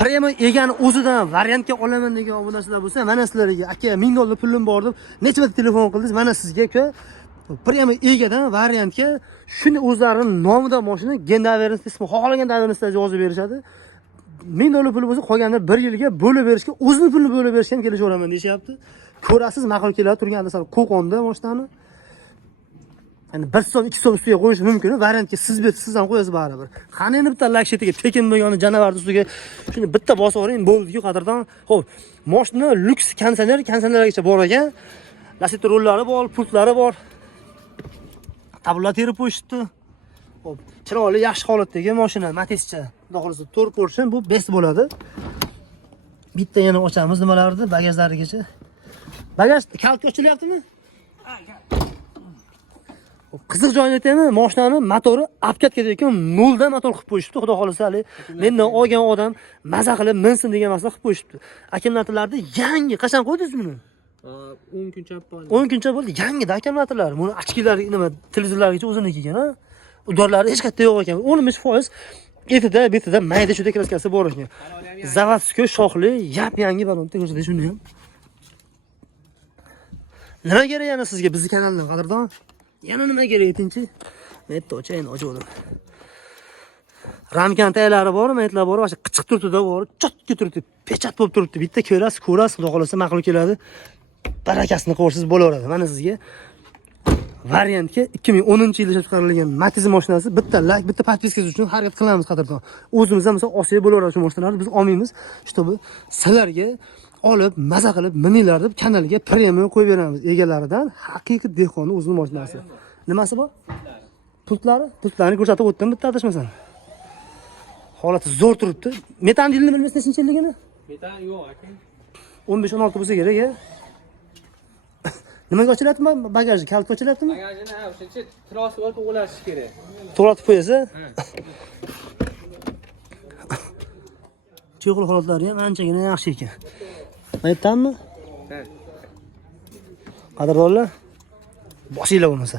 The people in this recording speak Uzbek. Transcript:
prema egani o'zidan variantga olaman degan obunachilar bo'lsa, mana sizlarga aka $1000 pulim bor deb necha marta telefon qildingiz, mana sizga aka prema egadan variantga shuni o'zlarining nomidan mashina gendaverni ismi xohlagan davernisida yozib berishadi. $1000 puli bo'lsa qolganini 1 yilga bo'lib berishga, o'zini pulini bo'lib berishga ham kelishaveraman deyapti. Ko'rasiz, ma'qul keladi turgan sal qo'qonda mashinani. Yani 1 so'm 2 so'm ustiga qo'yish mumkin. Variantga siz ham qo'yasiz baribir. Qani endi bitta lakshetiga tekin bo'lgan janavarning ustiga shuni bitta bosib yuboring, bo'ldi-ku qadrdon. Xo'p, mashina lyuks kondisionergacha bor ekan. Lasset rollari bor, pultlari bor. Tabla terib qo'yishdi. Xo'p, chiroyli, yaxshi holatdagi mashina, Matizcha. Xudo xolasa 4 portion bu best bo'ladi. Bitta yana ochamiz nimalarni, bagajlarigacha. Bagaj kaltga ochilyaptimi? Qiziq joyini aytaymi, mashinani motori apkatga ekan, noldan motor qilib qo'yishibdi. Xudo xolasa hali mendan olgan odam maza qilib minsin degan narsa qilib qo'yishibdi. Akkumulyatorlarni yangi, qachon qo'ydingiz buni? 10 kuncha bo'ldi. 10 kuncha bo'ldi. Yangi akkumulyatorlar. Buni ochkilar nima, televizorlargacha o'ziniki ekan, ha. Udorlari hech qayerda yo'q ekan. 15% etida, betida mayda shuda kraskasi bor ekan. Zavodskiy shoxli, yap-yangi balonda ko'rsatadi shuni ham. Nima kerak yana sizga bizning kanaldan, qadrdon? Yana nima kerak aytingchi? Maytda ochayin, ochadim. Ramkan taylari bormi, maytlar bor, o'sha qichiq turtida bor, chotga turibdi, pechat bo'lib turibdi. Bitta ko'rasiz, xudo xolasa ma'qul keladi. Barakasini qo'rsiz bo'laveradi. Mana sizga variantga 2010-yilda ishlab chiqarilgan Matiz mashinasi, bitta like, bitta podpiskasi uchun harakat qilamiz qadrdon. O'zimiz ham Osiyo bo'laveradi shu mashinalarni biz olmaymiz. Shtobi sizlarga olib, maza qilib, mininglar deb kanalga premium qo'yib beramiz egalaridan. Haqiqiy dehqonning o'zining mashinasi. Nimasi bor? Pultlarni ko'rsatib o'tdim, bitta adashmasan. Holati zo'r turibdi. Metan dilini bilmaysiz nechinchi yilligini? Metan yo'q aka. 15-16 bo'lsa kerak, a. Nimaga ochilyaptimi? Bagajni kalitga ochilyaptimi? Bagajini o'shacha trosi olib o'g'lash kerak. To'g'ratib qo'yasiz. Chexol holatlari ham anchagina yaxshi ekan. Aytdimmi? Ha. Qadrdonlar, boshinglar bo'lmasa.